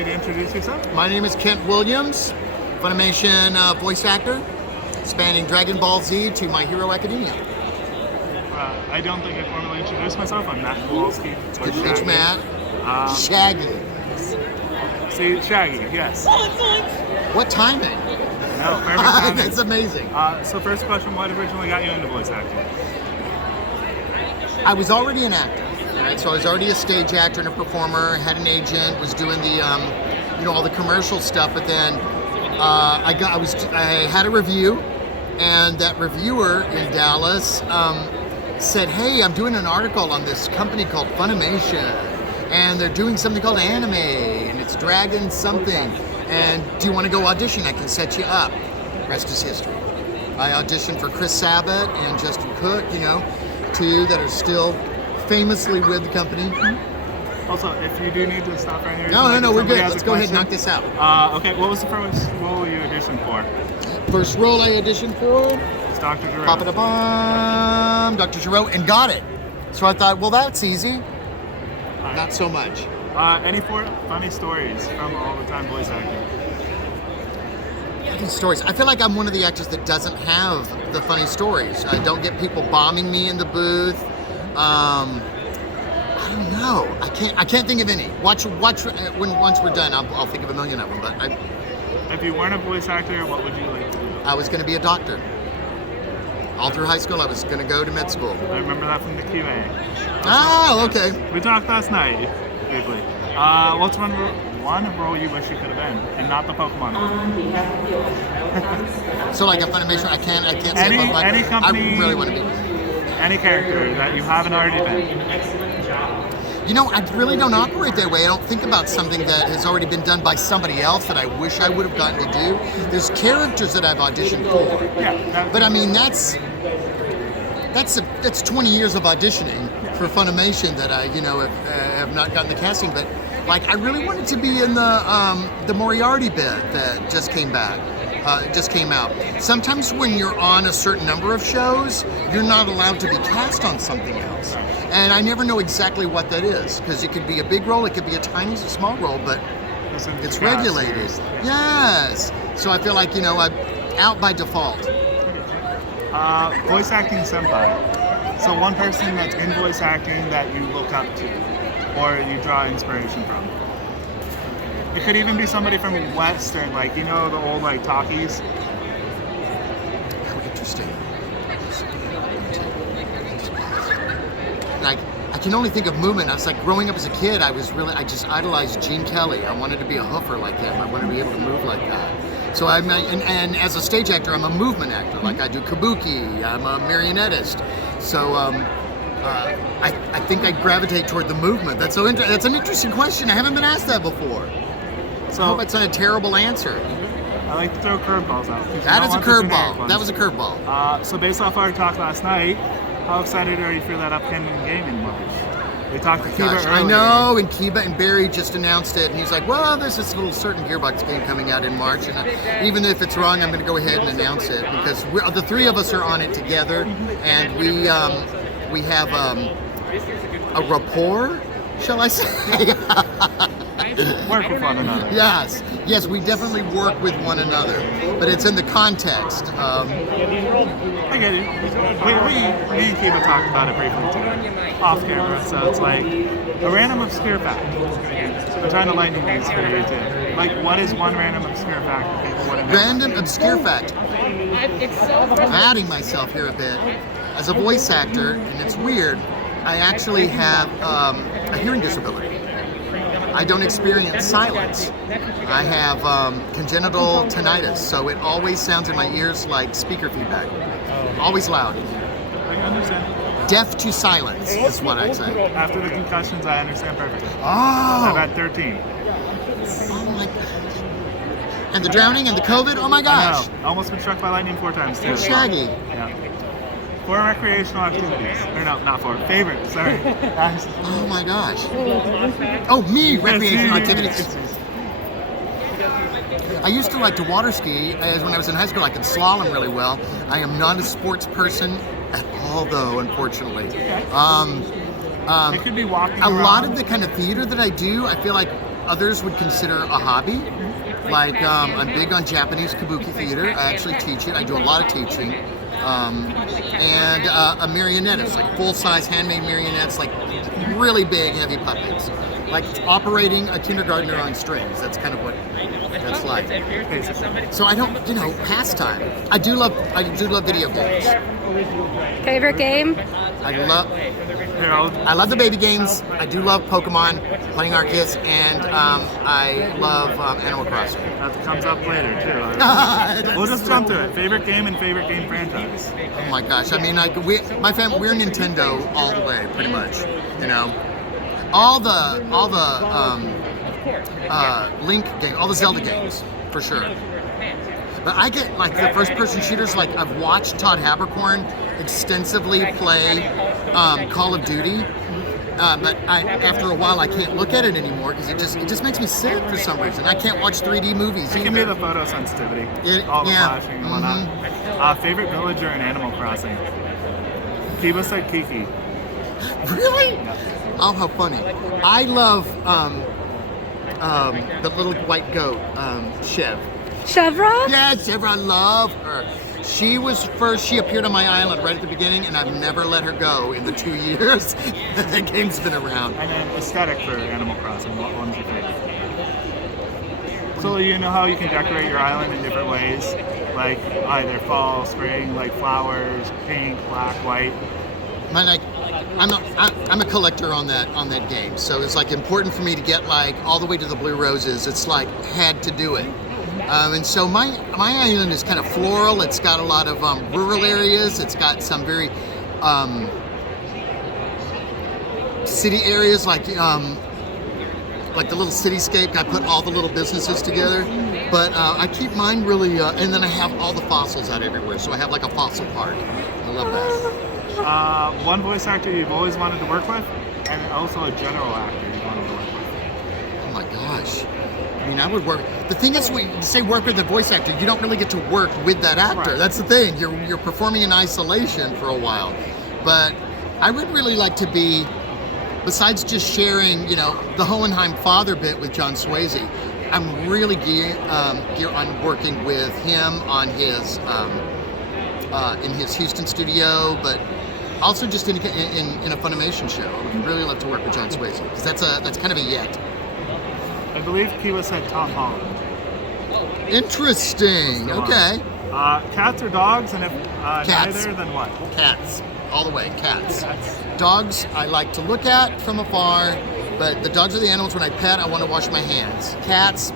you to introduce yourself? My name is Kent Williams, Funimation voice actor, spanning Dragon Ball Z to My Hero Academia. I don't think I formally introduced myself. I'm Matt Kowalski. Good to meet you, Matt. Shaggy. See, Shaggy, yes. What timing? No, perfect timing. That's amazing. So first question, what originally got you into voice acting? I was already an actor, right? So I was already a stage actor and a performer, had an agent, was doing the, all the commercial stuff, but then I had a review, and that reviewer in Dallas said, hey, I'm doing an article on this company called Funimation, and they're doing something called anime, and it's Dragon something, and do you want to go audition? I can set you up. Rest is history. I auditioned for Chris Sabat and Justin Cook, two that are still famously with the company. Also, if you do need to stop right here. No, we're good. Let's go ahead and knock this out. Okay, what was the first role you auditioned for? First role I auditioned for? Dr. Giro. Pop-a-da-bum, Dr. Giro, and got it. So I thought, well, that's easy. Not so much. Any funny stories from all the time voice acting? Funny stories. I feel like I'm one of the actors that doesn't have the funny stories. I don't get people bombing me in the booth. I don't know. I can't think of any. Watch once we're done, I'll think of a million of them. But if you weren't a voice actor, what would you like to do? I was going to be a doctor. All through high school, I was going to go to med school. I remember that from the QA. Oh, okay. We talked last night, briefly. What's one role you wish you could have been, and not the Pokemon one? So like a Funimation, I can't say Pokemon. Any company, I really want to be. Any character that you haven't already been. I really don't operate that way. I don't think about something that has already been done by somebody else that I wish I would have gotten to do. There's characters that I've auditioned for. Yeah. But I mean, that's 20 years of auditioning for Funimation that I, have not gotten the casting. But like, I really wanted to be in the Moriarty bit that just came back. Just came out. Sometimes when you're on a certain number of shows, you're not allowed to be cast on something else. And I never know exactly what that is, because it could be a big role, it could be a tiny, small role, but it's regulated. Yes. So I feel like, I'm out by default. Voice acting senpai. So one person that's in voice acting that you look up to, or you draw inspiration from. It could even be somebody from Western, like, the old, talkies. How interesting. Like, I can only think of movement. I was like, growing up as a kid, I just idolized Gene Kelly. I wanted to be a hoofer like him. I wanted to be able to move like that. So and as a stage actor, I'm a movement actor. Like I do kabuki, I'm a marionettist. So I think I gravitate toward the movement. That's an interesting question. I haven't been asked that before. So I hope it's not a terrible answer. I like to throw curveballs out. That is a curveball. That was a curveball. So based off our talk last night, how excited are you for that upcoming game in March? We talked to Kiba earlier. I know, and Kiba and Barry just announced it, and he's like, well, there's this little certain Gearbox game coming out in March, and even if it's wrong, I'm going to go ahead and announce it, because the three of us are on it together, and we have a rapport, shall I say? Work with one another. Yes, we definitely work with one another, but it's in the context. I get it. Me and Kiba talked about it briefly too, off camera. So it's like a random obscure fact. So we're trying to lighten things for you too. Like, what is one random obscure fact that people wouldn't know? Random obscure fact. I'm adding myself here a bit. As a voice actor, and it's weird, I actually have a hearing disability. I don't experience silence. I have congenital tinnitus, so it always sounds in my ears like speaker feedback. Always loud. I understand. Deaf to silence is what I say. After the concussions, I understand perfectly. Oh! I've had 13. Oh my gosh. And the drowning and the COVID, oh my gosh. I know. Almost been struck by lightning 4 times too. Shaggy. Yeah. 4 recreational activities. Or no, not 4. Favorite, sorry. Oh my gosh. Oh, me, recreational activities. I used to like to water ski. As when I was in high school, I could slalom really well. I am not a sports person at all, though, unfortunately. It could be walking a around. lot of the kind of theater that I do, I feel like others would consider a hobby. Like I'm big on Japanese kabuki theater. I actually teach it. I do a lot of teaching. And a marionette, like full-size handmade marionettes, like really big, heavy puppets. Like operating a kindergartner on strings. That's kind of what that's like. So I don't, pastime. I do love video games. Favorite game? I love the baby games. I do love Pokemon, playing Arceus, and I love Animal Crossing. That comes up later too. We'll just jump to it. Favorite game and favorite game franchise. Oh my gosh! I mean, my family, we're Nintendo all the way, pretty much. All the Link game, all the Zelda games, for sure. But I get like the first-person shooters. Like I've watched Todd Haberkorn extensively play Call of Duty, but after a while I can't look at it anymore because it just makes me sick for some reason. I can't watch 3D movies. It can be the photo sensitivity, all the flashing and whatnot. Favorite villager in Animal Crossing? Kiba said Kiki. Really? Oh, how funny! I love the little white goat, Chev. Chevra? Yeah, Chevra, I love her. She was first, she appeared on my island right at the beginning, and I've never let her go in the 2 years that the game's been around. And then aesthetic for Animal Crossing, what one's your favorite? So you know how you can decorate your island in different ways? Like either fall, spring, like flowers, pink, black, white. I'm a collector on that game, so it's like important for me to get like all the way to the blue roses. It's like had to do it. And so my island is kind of floral. It's got a lot of rural areas. It's got some very city areas, like the little cityscape. I put all the little businesses together. But I keep mine really, and then I have all the fossils out everywhere. So I have like a fossil park. I love that. One voice actor you've always wanted to work with, and also a general actor you wanted to work with. Oh my gosh. I mean, I would work. The thing is, when you say work with a voice actor, you don't really get to work with that actor. Right. That's the thing. You're performing in isolation for a while. But I would really like to be, besides just sharing, the Hohenheim father bit with John Swayze, I'm really geared on working with him on his in his Houston studio, but also just in a Funimation show. I would really love to work with John Swayze because that's kind of a yet. I believe Kiwa said Tom Holland. Interesting. Okay. Cats or dogs, and if Cats. neither, then what? Cats. All the way. Cats. Dogs I like to look at from afar, but the dogs are the animals when I pet, I want to wash my hands. Cats.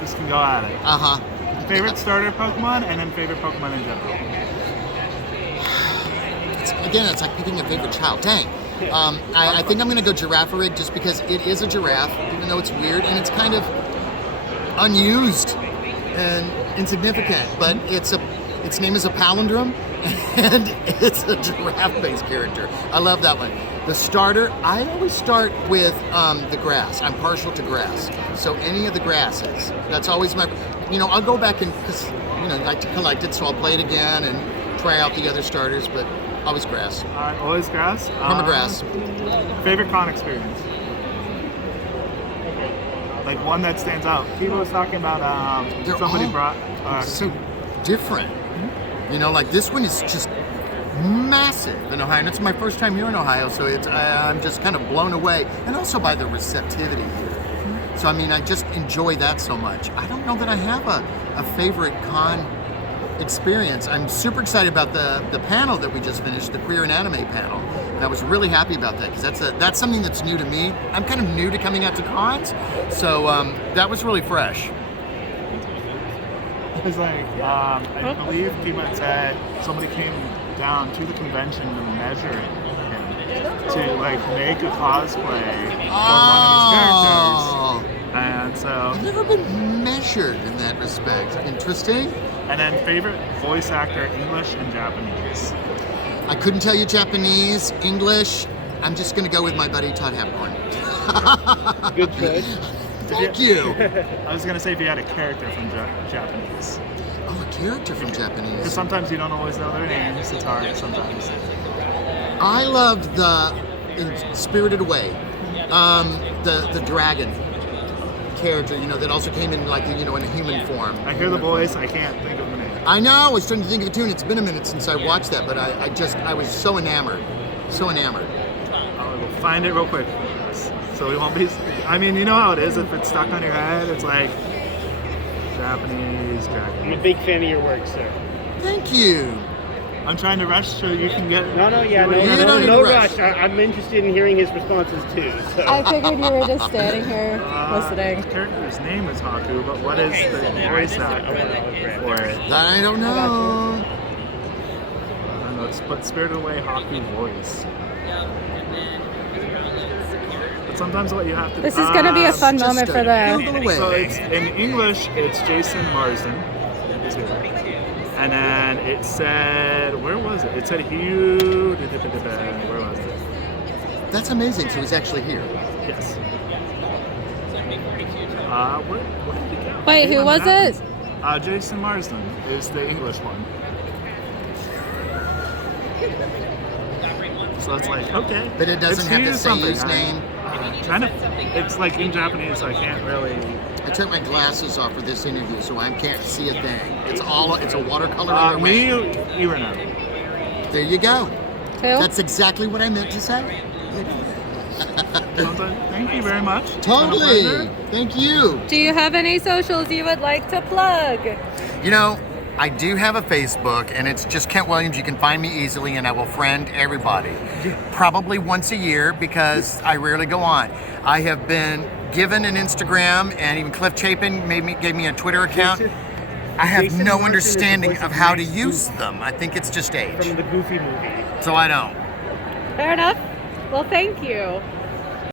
Just can go at it. Uh-huh. Favorite starter Pokemon, and then favorite Pokemon in general. It's like picking a favorite child. Dang. I think I'm going to go Girafarig just because it is a giraffe, even though it's weird and it's kind of unused and insignificant. But its name is a palindrome, and it's a giraffe-based character. I love that one. The starter, I always start with the grass. I'm partial to grass, so any of the grasses. That's always my. I'll go back and because I like to collect it, so I'll play it again and try out the other starters, but. Always grass. Always grass? Permagrass. Favorite con experience? Like one that stands out. Kiva was talking about somebody brought... so different. Like this one is just massive in Ohio. And it's my first time here in Ohio, so I'm just kind of blown away. And also by the receptivity here. So, I just enjoy that so much. I don't know that I have a favorite con experience. I'm super excited about the panel that we just finished, the queer and anime panel, and I was really happy about that because that's something that's new to me. I'm kind of new to coming out to cons, so that was really fresh. It was like I believe Kiva said somebody came down to the convention to measure it to like make a cosplay for one of his characters. And so I've never been measured in that respect. Interesting. And then favorite voice actor, English and Japanese. I couldn't tell you Japanese, English. I'm just going to go with my buddy Todd Haberkorn. Good choice. Thank you. I was going to say if you had a character from Japanese. Oh, a character from Japanese. Because sometimes you don't always know their names. It's hard sometimes. I loved in Spirited Away, the dragon. character, you know, that also came in like, you know, in a human form. I hear the voice. I can't think of the name. I know, I was trying to think of a tune. It's been a minute since I watched that, but I was so enamored. So enamored. I will find it real quick. So it won't be. I mean, you know how it is. If it's stuck on your head, it's like Japanese. I'm a big fan of your work, sir. Thank you. I'm trying to rush so you can get. No, You don't need no to rush. rush. I'm interested in hearing his responses too. So. I figured you were just standing here listening. The character's name is Haku, but what is the voice actor for it? That I don't know. I don't know. It's but Spirited Away Haku voice. But sometimes what you have to. This is going to be a fun Just moment for the. Google away. So it's in English. It's Jason Marsden. Is here. And then it said, where was it? It said Hugh. Where was it? That's amazing. So he's actually here. Yes. Where did he go? Wait, who was it? Jason Marsden is the English one. So it's like, okay. But it doesn't It's have Hugh to say something. his name. Kind of, it's like in Japanese, so I can't really. I took my glasses off for this interview, so I can't see a thing. It's a watercolor in the Me, rain. Irina. There you go. Who? That's exactly what I meant to say. Thank you very much. It's been a Totally. pleasure. Thank you. Do you have any socials you would like to plug? You know, I do have a Facebook, and it's just Kent Williams. You can find me easily, and I will friend everybody. Probably once a year because I rarely go on. I have been given an Instagram, and even Cliff Chapin gave me a Twitter account. I have Jason no Marsden is the understanding voice of of how to Max use them. I think it's just age. From the Goofy movie. So I don't. Fair enough. Well, thank you.